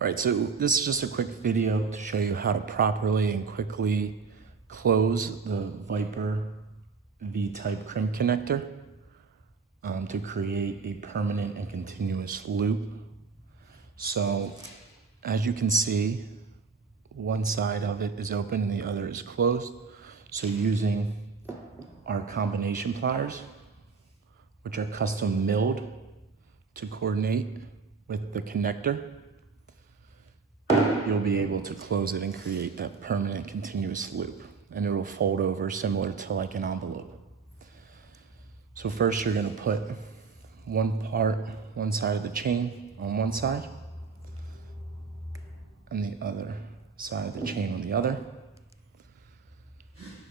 All right, so this is just a quick video to show you how to properly and quickly close the Viper V-type crimp connector to create a permanent and continuous loop. So as you can see, one side of it is open and the other is closed. So using our combination pliers, which are custom milled to coordinate with the connector, you'll be able to close it and create that permanent continuous loop, and it will fold over similar to like an envelope. So first you're gonna put one side of the chain on one side and the other side of the chain on the other.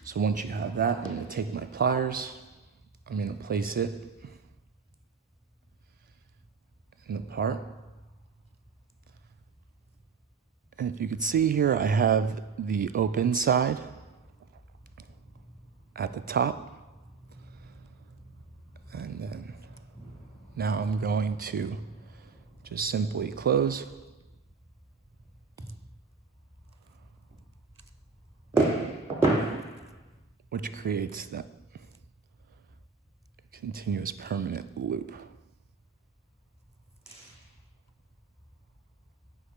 So once you have that, I'm gonna take my pliers, I'm gonna place it in the part. And if you could see here, I have the open side at the top. And then now I'm going to just simply close. Which creates that continuous permanent loop.